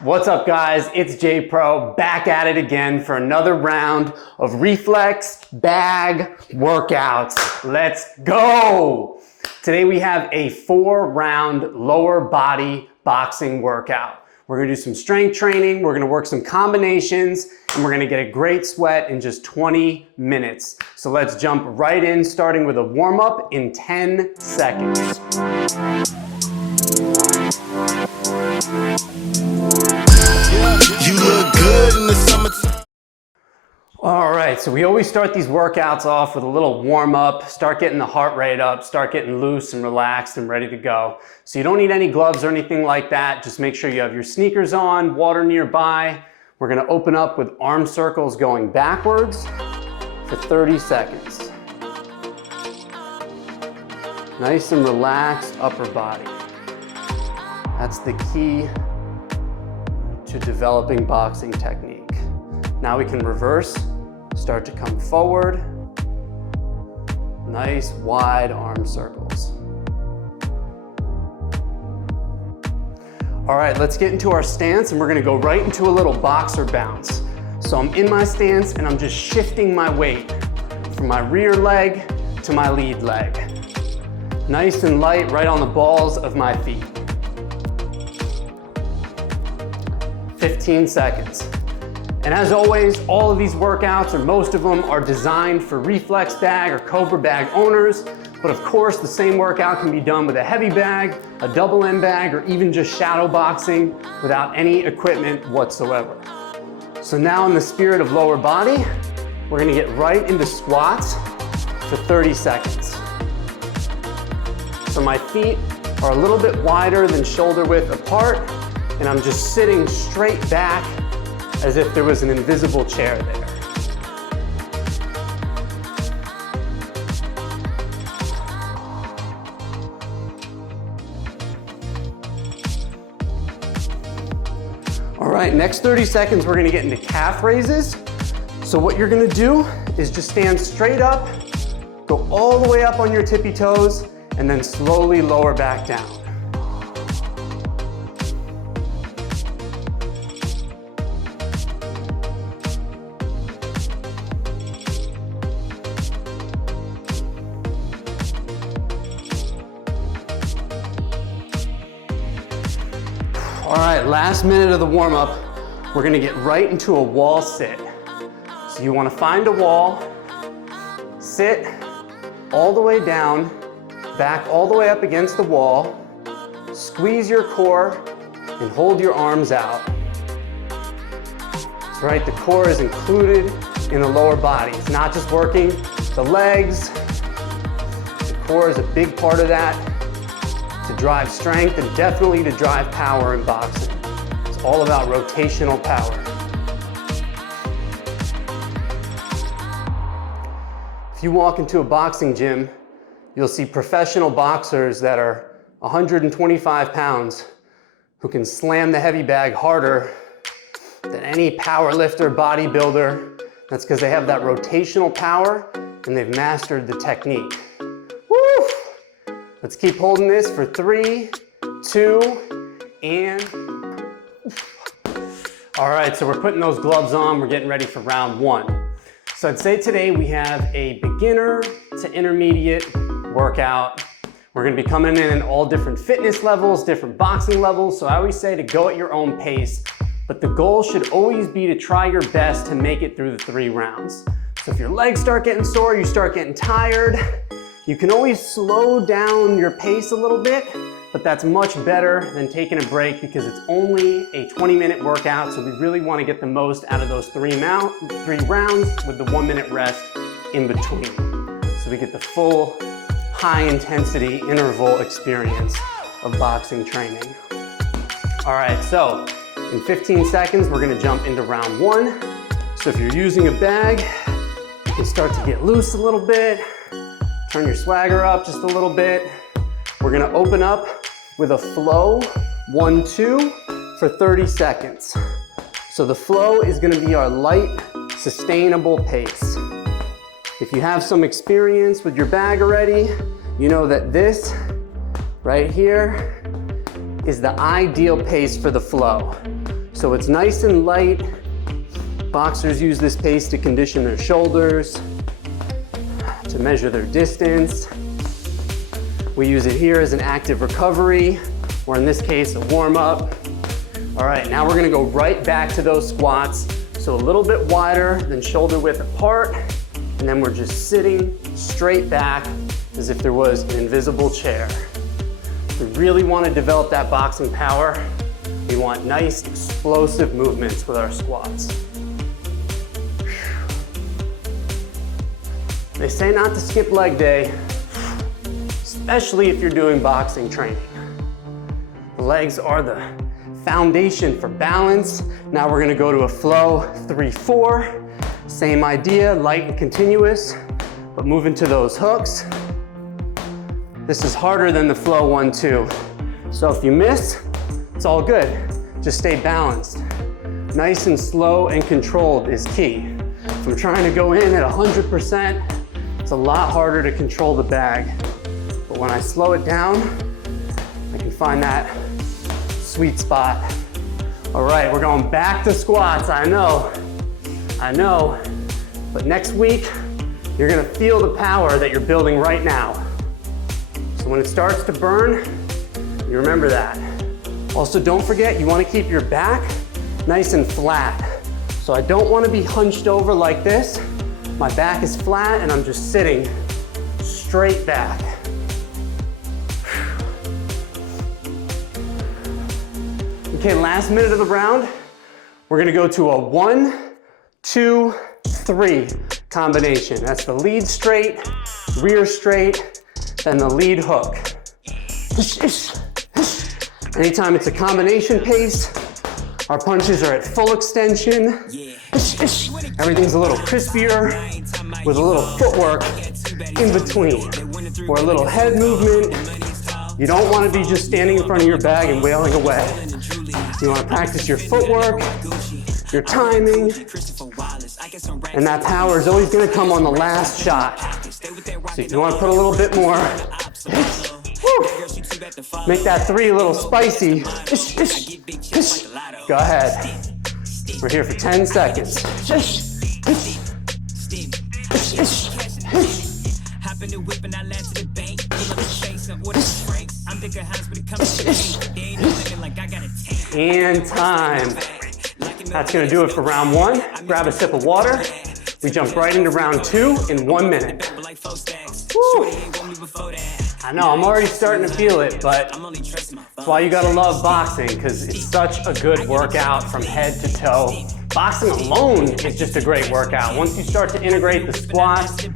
What's up, guys? It's J Pro back at it again for another round of Reflex Bag Workouts. Let's go! Today we have a 4-round lower body boxing workout. We're gonna do some strength training, we're gonna work some combinations, and we're gonna get a great sweat in just 20 minutes. So let's jump right in, starting with a warm-up in 10 seconds. You look good in the summertime. All right, so we always start these workouts off with a little warm up, start getting the heart rate up, start getting loose and relaxed and ready to go. So you don't need any gloves or anything like that. Just make sure you have your sneakers on, water nearby. We're gonna open up with arm circles going backwards for 30 seconds. Nice and relaxed upper body. That's the key to developing boxing technique. Now we can reverse, start to come forward. Nice wide arm circles. All right, let's get into our stance and we're gonna go right into a little boxer bounce. So I'm in my stance and I'm just shifting my weight from my rear leg to my lead leg. Nice and light right on the balls of my feet. 15 seconds. And as always, all of these workouts, or most of them, are designed for Reflex Bag or Cobra Bag owners. But of course, the same workout can be done with a heavy bag, a double M bag, or even just shadowboxing without any equipment whatsoever. So now in the spirit of lower body, we're gonna get right into squats for 30 seconds. So my feet are a little bit wider than shoulder width apart, and I'm just sitting straight back as if there was an invisible chair there. All right, next 30 seconds, we're gonna get into calf raises. So what you're gonna do is just stand straight up, go all the way up on your tippy toes, and then slowly lower back down. All right, last minute of the warm-up, we're gonna get right into a wall sit. So you wanna find a wall, sit all the way down, back all the way up against the wall, squeeze your core, and hold your arms out. That's right, the core is included in the lower body. It's not just working the legs. The core is a big part of that, to drive strength and definitely to drive power in boxing. It's all about rotational power. If you walk into a boxing gym, you'll see professional boxers that are 125 pounds who can slam the heavy bag harder than any power lifter, bodybuilder. That's because they have that rotational power and they've mastered the technique. Woo! Let's keep holding this for 3, 2, and... All right, so we're putting those gloves on. We're getting ready for round 1. So I'd say today we have a beginner to intermediate workout. We're gonna be coming in all different fitness levels, different boxing levels. So I always say to go at your own pace, but the goal should always be to try your best to make it through the 3 rounds. So if your legs start getting sore, you start getting tired, you can always slow down your pace a little bit, but that's much better than taking a break because it's only a 20-minute workout, so we really want to get the most out of those 3 rounds with the 1-minute rest in between. So we get the full high-intensity interval experience of boxing training. All right, so in 15 seconds, we're gonna jump into round 1. So if you're using a bag, you can start to get loose a little bit, turn your swagger up just a little bit. We're gonna open up with a flow, 1-2 for 30 seconds. So the flow is gonna be our light, sustainable pace. If you have some experience with your bag already, you know that this right here is the ideal pace for the flow. So it's nice and light. Boxers use this pace to condition their shoulders, to measure their distance. We use it here as an active recovery, or in this case, a warm-up. All right, now we're gonna go right back to those squats. So a little bit wider than shoulder width apart, and then we're just sitting straight back as if there was an invisible chair. We really want to develop that boxing power. We want nice, explosive movements with our squats. They say not to skip leg day, especially if you're doing boxing training. The legs are the foundation for balance. Now we're gonna go to a flow 3-4. Same idea, light and continuous, but move into those hooks. This is harder than the flow 1-2. So if you miss, it's all good. Just stay balanced. Nice and slow and controlled is key. If I'm trying to go in at 100%, it's a lot harder to control the bag. But when I slow it down, I can find that sweet spot. All right, we're going back to squats. I know. But next week, you're gonna feel the power that you're building right now. So when it starts to burn, you remember that. Also, don't forget, you wanna keep your back nice and flat. So I don't wanna be hunched over like this. My back is flat and I'm just sitting straight back. Okay, last minute of the round, we're gonna go to a 1-2-3 combination. That's the lead straight, rear straight, then the lead hook. Anytime it's a combination pace, our punches are at full extension. Everything's a little crispier with a little footwork in between, or a little head movement. You don't want to be just standing in front of your bag and wailing away. You want to practice your footwork, your timing, and that power is always going to come on the last shot. So if you want to put a little bit more, make that 3 a little spicy. Go ahead. We're here for 10 seconds. And time. That's gonna do it for round 1. Grab a sip of water. We jump right into round 2 in 1 minute. Woo. I know, I'm already starting to feel it, but that's why you gotta love boxing, because it's such a good workout from head to toe. Boxing alone is just a great workout. Once you start to integrate the squats,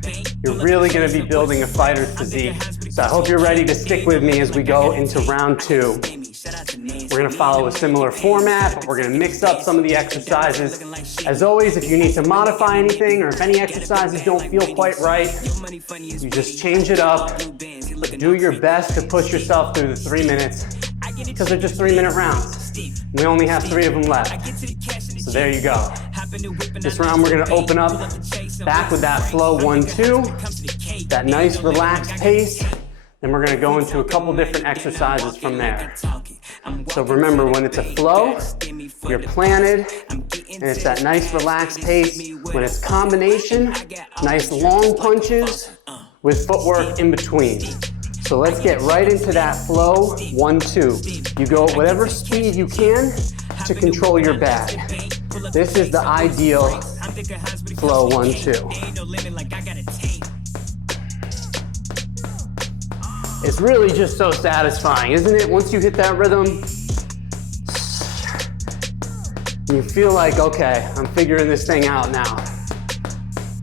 you're really gonna be building a fighter's physique. So I hope you're ready to stick with me as we go into round 2. We're gonna follow a similar format, but we're gonna mix up some of the exercises. As always, if you need to modify anything or if any exercises don't feel quite right, you just change it up, but do your best to push yourself through the 3 minutes, because they're just 3-minute rounds. We only have 3 of them left. So there you go. This round we're gonna open up back with that flow 1-2, that nice relaxed pace. Then we're gonna go into a couple different exercises from there. So remember, when it's a flow, you're planted, and it's that nice relaxed pace. When it's combination, nice long punches with footwork in between. So let's get right into that flow 1-2. You go at whatever speed you can to control your bag. This is the ideal flow 1-2. It's really just so satisfying, isn't it? Once you hit that rhythm, you feel like, okay, I'm figuring this thing out now.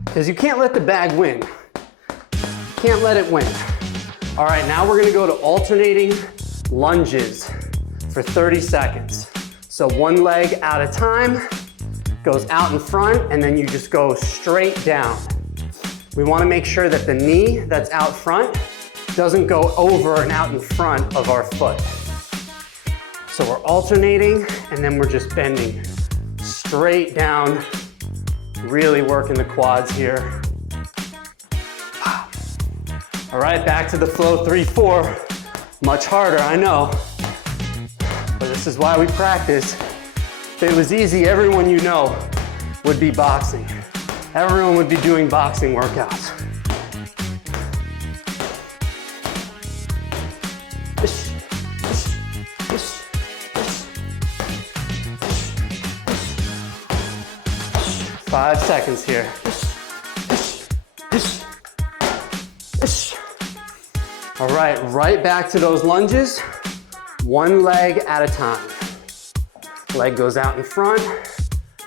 Because you can't let the bag win. Can't let it win. All right, now we're gonna go to alternating lunges for 30 seconds. So one leg at a time, goes out in front, and then you just go straight down. We wanna make sure that the knee that's out front doesn't go over and out in front of our foot. So we're alternating, and then we're just bending straight down, really working the quads here. All right, back to the flow 3-4. Much harder, I know. This is why we practice. If it was easy, everyone you know would be boxing. Everyone would be doing boxing workouts. Ish, ish, ish, ish. 5 seconds here. All right, right back to those lunges, one leg at a time. Leg goes out in front,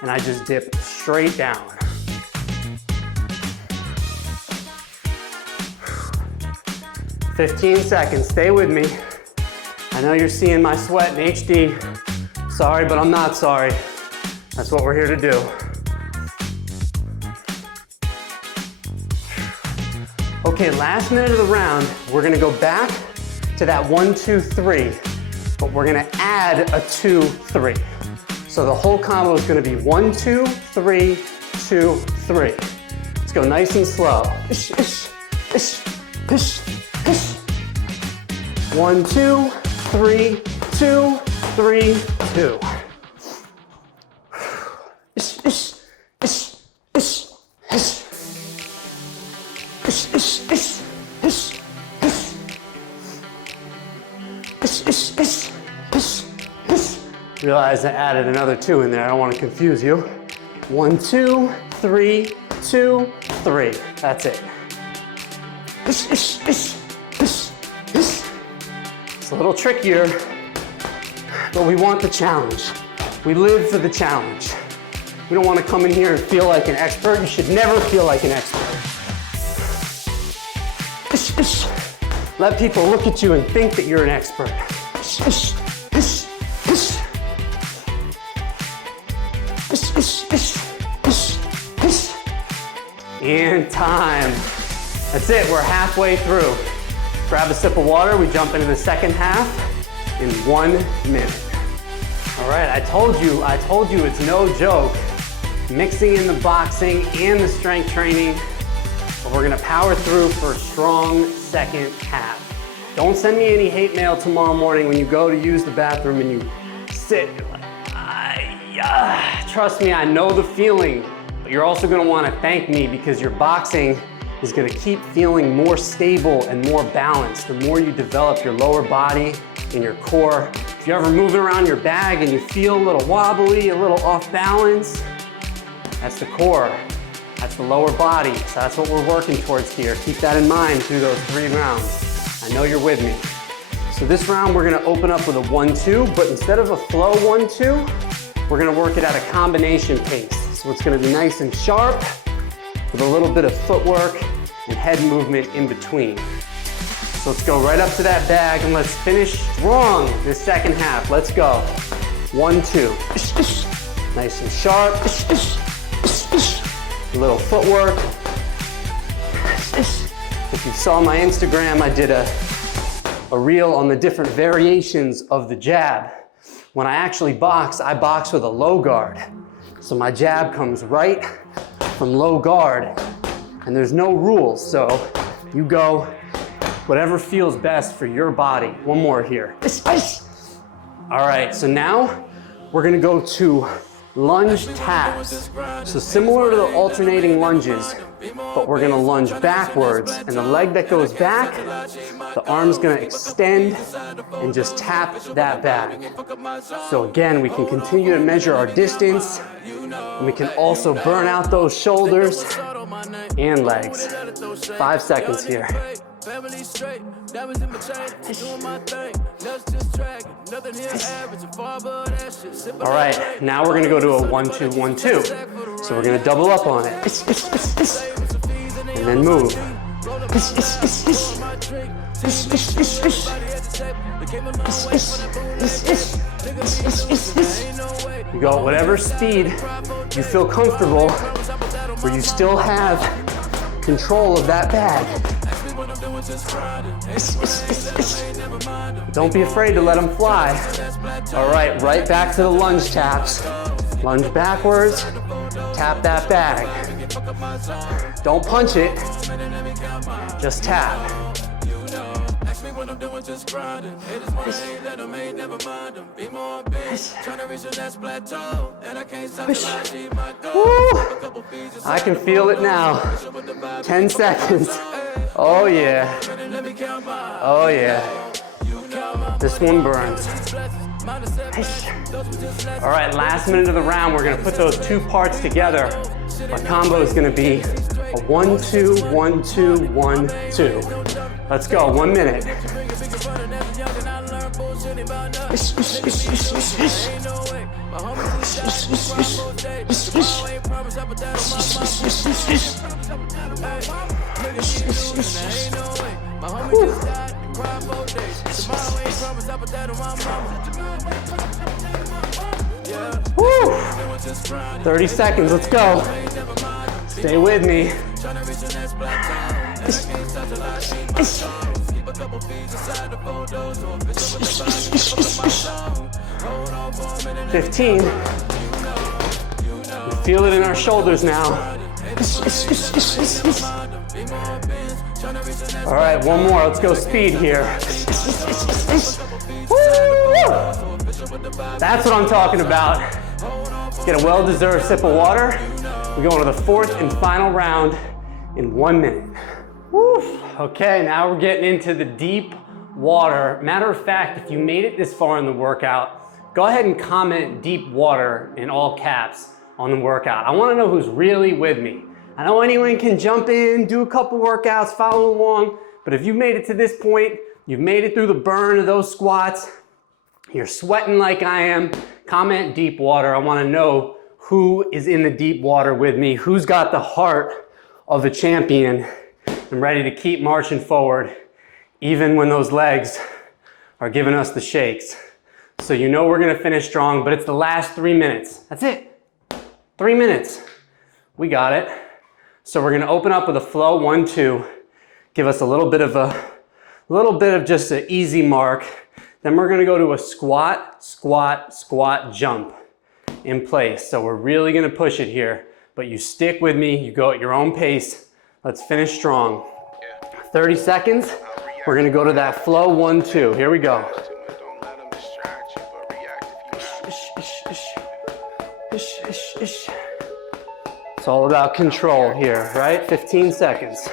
and I just dip straight down. "15 seconds, stay with me. I know you're seeing my sweat in HD. Sorry, but I'm not sorry. That's what we're here to do. Okay, last minute of the round, we're gonna go back to that 1, 2, 3, but we're gonna add a 2, 3. So the whole combo is gonna be 1, 2, 3, 2, 3. Let's go nice and slow. Ish, ish, ish, ish, ish. 1, 2, 3, 2, 3, 2. Ish, ish, ish, ish, ish. Ish, ish, ish, ish, ish. Ish, ish, ish, ish, ish. Realize I added another 2 in there. I don't want to confuse you. 1, 2, 3, 2, 3. That's it. Ish, ish, ish, ish, ish. It's a little trickier, but we want the challenge. We live for the challenge. We don't want to come in here and feel like an expert. You should never feel like an expert. Ish, ish. Let people look at you and think that you're an expert. Ish, ish, ish, ish. Ish, ish, ish, ish, ish. And time. That's it, we're halfway through. Grab a sip of water, we jump into the second half in 1 minute. All right, I told you it's no joke. Mixing in the boxing and the strength training. But we're gonna power through for a strong second half. Don't send me any hate mail tomorrow morning when you go to use the bathroom and you sit, you're like, trust me, I know the feeling, but you're also gonna wanna thank me because your boxing is gonna keep feeling more stable and more balanced the more you develop your lower body and your core. If you're ever moving around your bag and you feel a little wobbly, a little off balance, that's the core. That's the lower body, so that's what we're working towards here. Keep that in mind through those 3 rounds. I know you're with me. So this round, we're gonna open up with a 1, 2, but instead of a flow 1, 2, we're gonna work it at a combination pace. So it's gonna be nice and sharp with a little bit of footwork and head movement in between. So let's go right up to that bag and let's finish strong this second half. Let's go. 1, 2. Nice and sharp. A little footwork. If you saw my Instagram, I did a reel on the different variations of the jab. When I actually box, I box with a low guard. So my jab comes right from low guard, and there's no rules. So you go whatever feels best for your body. One more here. All right, so now we're gonna go to lunge taps. So similar to the alternating lunges, but we're gonna lunge backwards, and the leg that goes back, the arm's gonna extend and just tap that bag. So again, we can continue to measure our distance, and we can also burn out those shoulders and legs. 5 seconds here. All right, now we're gonna go to a 1, 2, 1, 2. So we're gonna double up on it. And then move. You go at whatever speed you feel comfortable, where you still have control of that bag. Don't be afraid to let them fly. All right, right back to the lunge taps. Lunge backwards, tap that bag. Don't punch it, just tap. what I'm doing, just grinding. Haters wanna hate, let them hate, never mind them. Be more bitch, trying to reach the next plateau. And I can't stop till I achieve my goal. I can feel it now. 10 seconds. Oh yeah. Oh yeah. This one burns. All right, last minute of the round, we're gonna put those two parts together. Our combo is gonna be a 1-2, 1-2, 1-2. Let's go, 1 minute. Woo. 30 seconds, let's go. Stay with me. 15. We feel it in our shoulders now. All right, one more. Let's go speed here. Woo! That's what I'm talking about. Let's get a well-deserved sip of water. We're going to the fourth and final round in 1 minute. Woo! Okay, now we're getting into the deep water. Matter of fact, if you made it this far in the workout, go ahead and comment deep water in all caps on the workout. I want to know who's really with me. I know anyone can jump in, do a couple workouts, follow along, but if you've made it to this point, you've made it through the burn of those squats, you're sweating like I am, comment deep water. I want to know who is in the deep water with me, who's got the heart of a champion and ready to keep marching forward, even when those legs are giving us the shakes. So you know we're gonna finish strong, but it's the last 3 minutes. That's it, 3 minutes. We got it. So we're gonna open up with a flow 1-2, give us a little bit of just an easy mark. Then we're gonna go to a squat, squat, squat, jump in place. So we're really gonna push it here, but you stick with me, you go at your own pace. Let's finish strong. 30 seconds. We're gonna go to that flow 1-2. Here we go. It's all about control here, right? 15 seconds.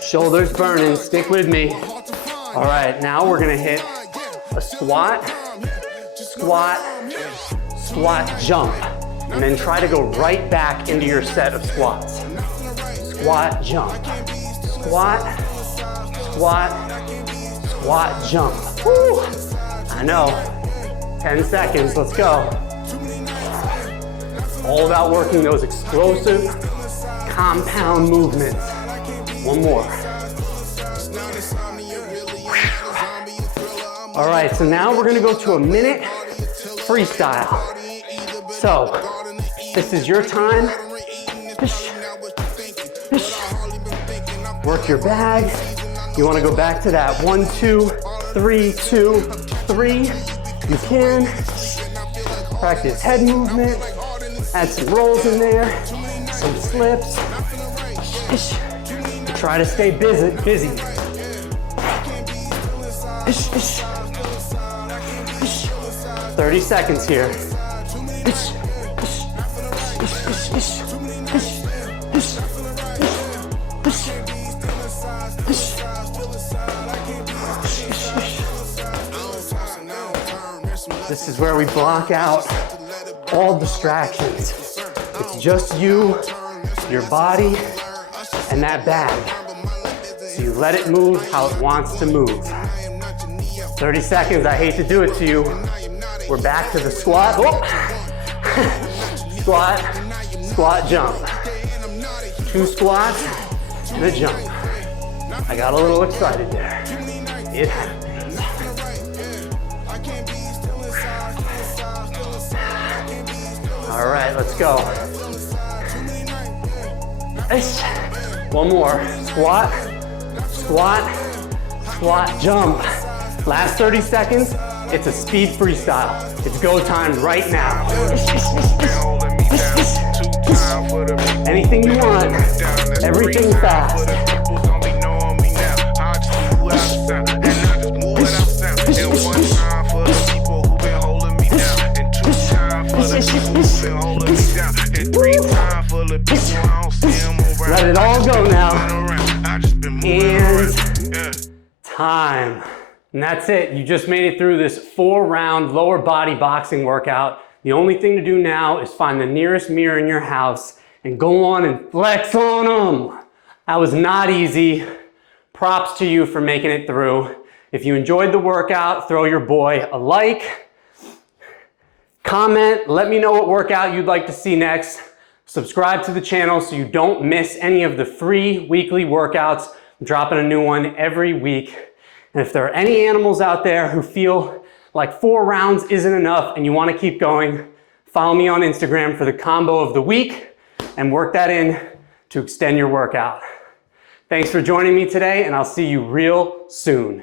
Shoulders burning, stick with me. All right, now we're gonna hit a squat, squat, squat, jump, and then try to go right back into your set of squats. Squat, jump, squat, squat, squat, jump. Woo! I know, 10 seconds, let's go. All about working those explosive compound movements. One more. All right, so now we're gonna go to a minute freestyle. So, this is your time. Work your bags. You wanna go back to that 1, 2, 3, 2, 3. You can. Practice head movement. Add some rolls in there, some slips. Try to stay busy. 30 seconds here. This is where we block out all distractions. It's just you, your body, and that bag. So you let it move how it wants to move. 30 seconds, I hate to do it to you. We're back to the squat. Oh. Squat, squat, jump. 2 squats and a jump. I got a little excited there. It happens. All right, let's go. One more. Squat, squat, squat, jump. Last 30 seconds. It's a speed freestyle. It's go time right now. Anything you want, everything fast. Let it all go now. And time. And that's it. You just made it through this 4-round lower body boxing workout. The only thing to do now is find the nearest mirror in your house and go on and flex on them. That was not easy. Props to you for making it through. If you enjoyed the workout, throw your boy a like. Comment, let me know what workout you'd like to see next. Subscribe to the channel so you don't miss any of the free weekly workouts. I'm dropping a new one every week. And if there are any animals out there who feel like 4 rounds isn't enough and you want to keep going, follow me on Instagram for the combo of the week and work that in to extend your workout. Thanks for joining me today, and I'll see you real soon.